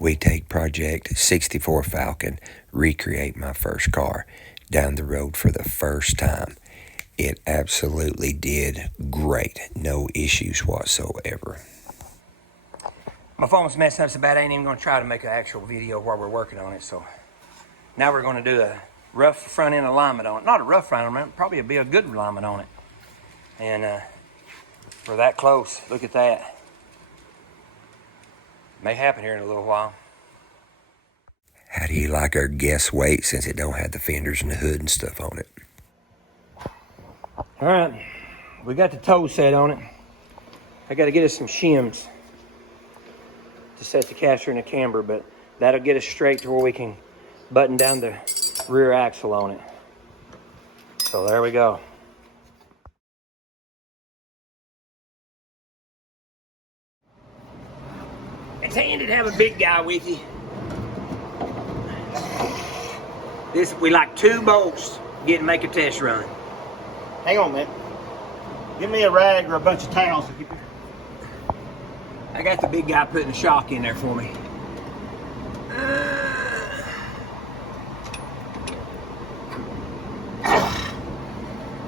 we take Project 64 Falcon, recreate my first car, down the road for the first time. It absolutely did great. No issues whatsoever. My phone's messing up so bad I ain't even going to try to make an actual video while we're working on it. So now we're going to do a rough front end alignment on it. Not a rough front alignment, probably be a good alignment on it. And we're that close. Look at that. May happen here in a little while. How do you like our guess weight since it don't have the fenders and the hood and stuff on it? All right, we got the toe set on it. I got to get us some shims to set the caster and the camber, but that'll get us straight to where we can button down the rear axle on it. So there we go. It's handy to have a big guy with you. We like 2 bolts to make a test run. Hang on, man. Give me a rag or a bunch of towels. I got the big guy putting the shock in there for me.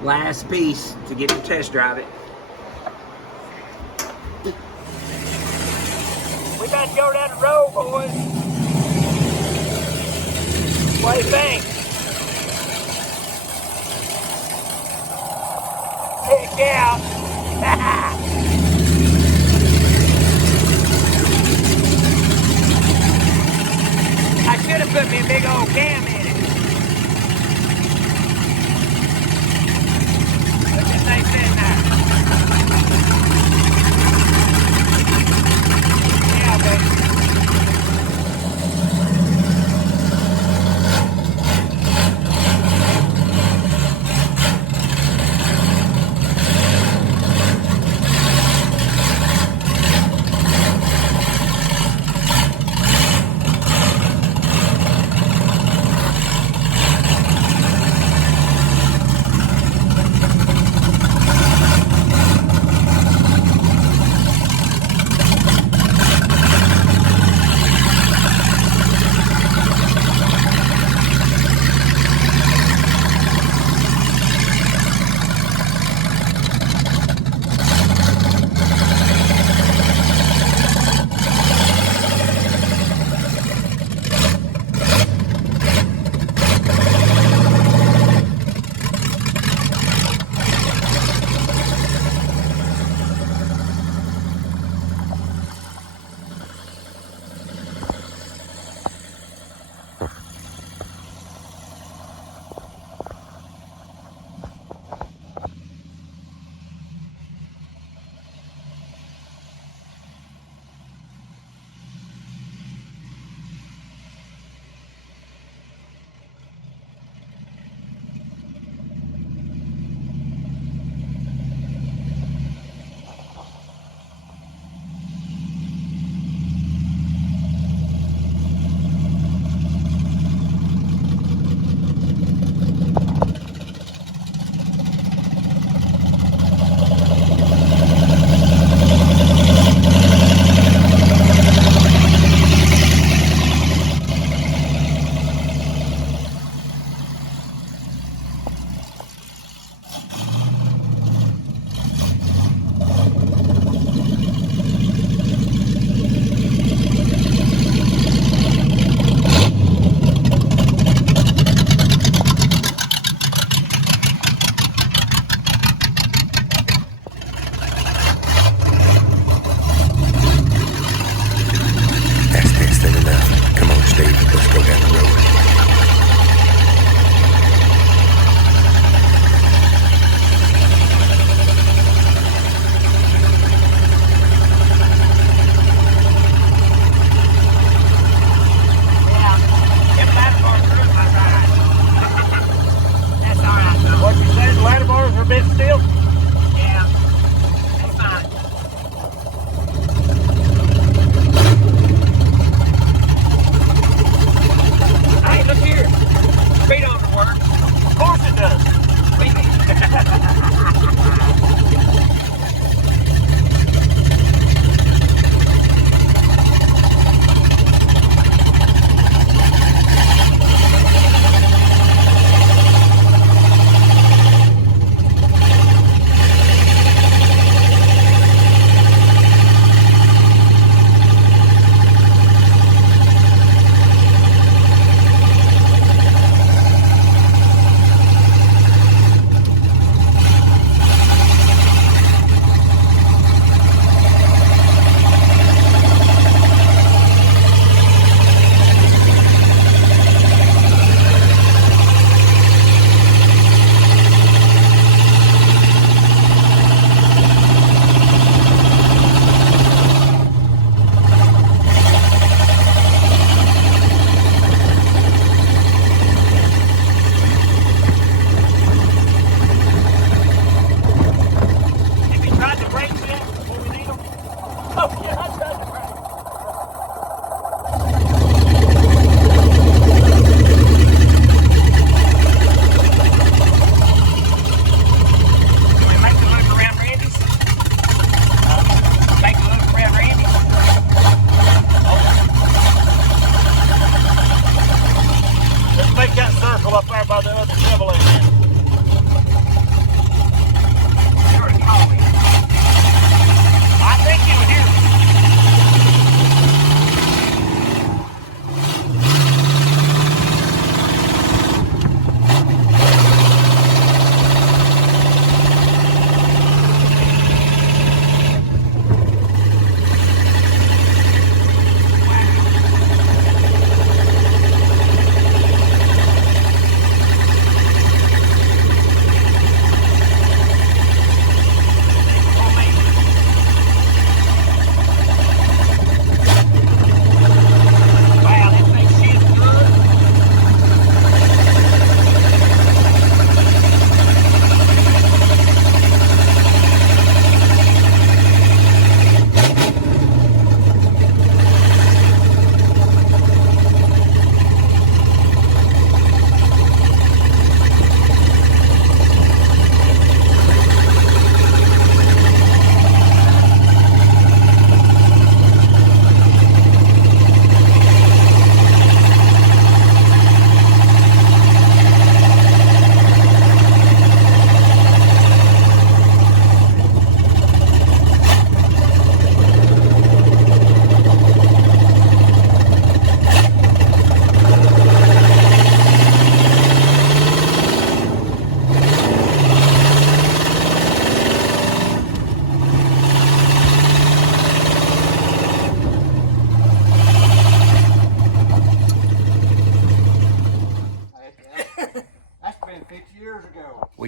Last piece to get to test drive it. We about to go down the road, boys. What do you think? Heck yeah. I should have put me a big old cam in it. Look at that thing now. Yeah, baby.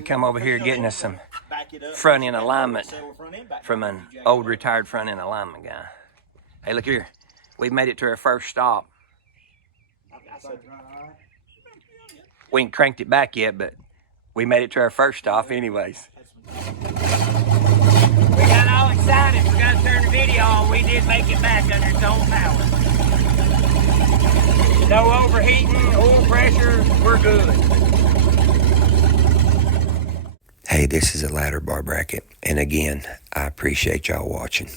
come over here getting us some front end alignment from an old retired front end alignment guy. Hey, look here. We've made it to our first stop. We ain't cranked it back yet, but we made it to our first stop anyways. We got all excited. Forgot to turn the video on. We did make it back under its own power. No overheating, oil pressure. We're good. Hey, this is a ladder bar bracket. And again, I appreciate y'all watching.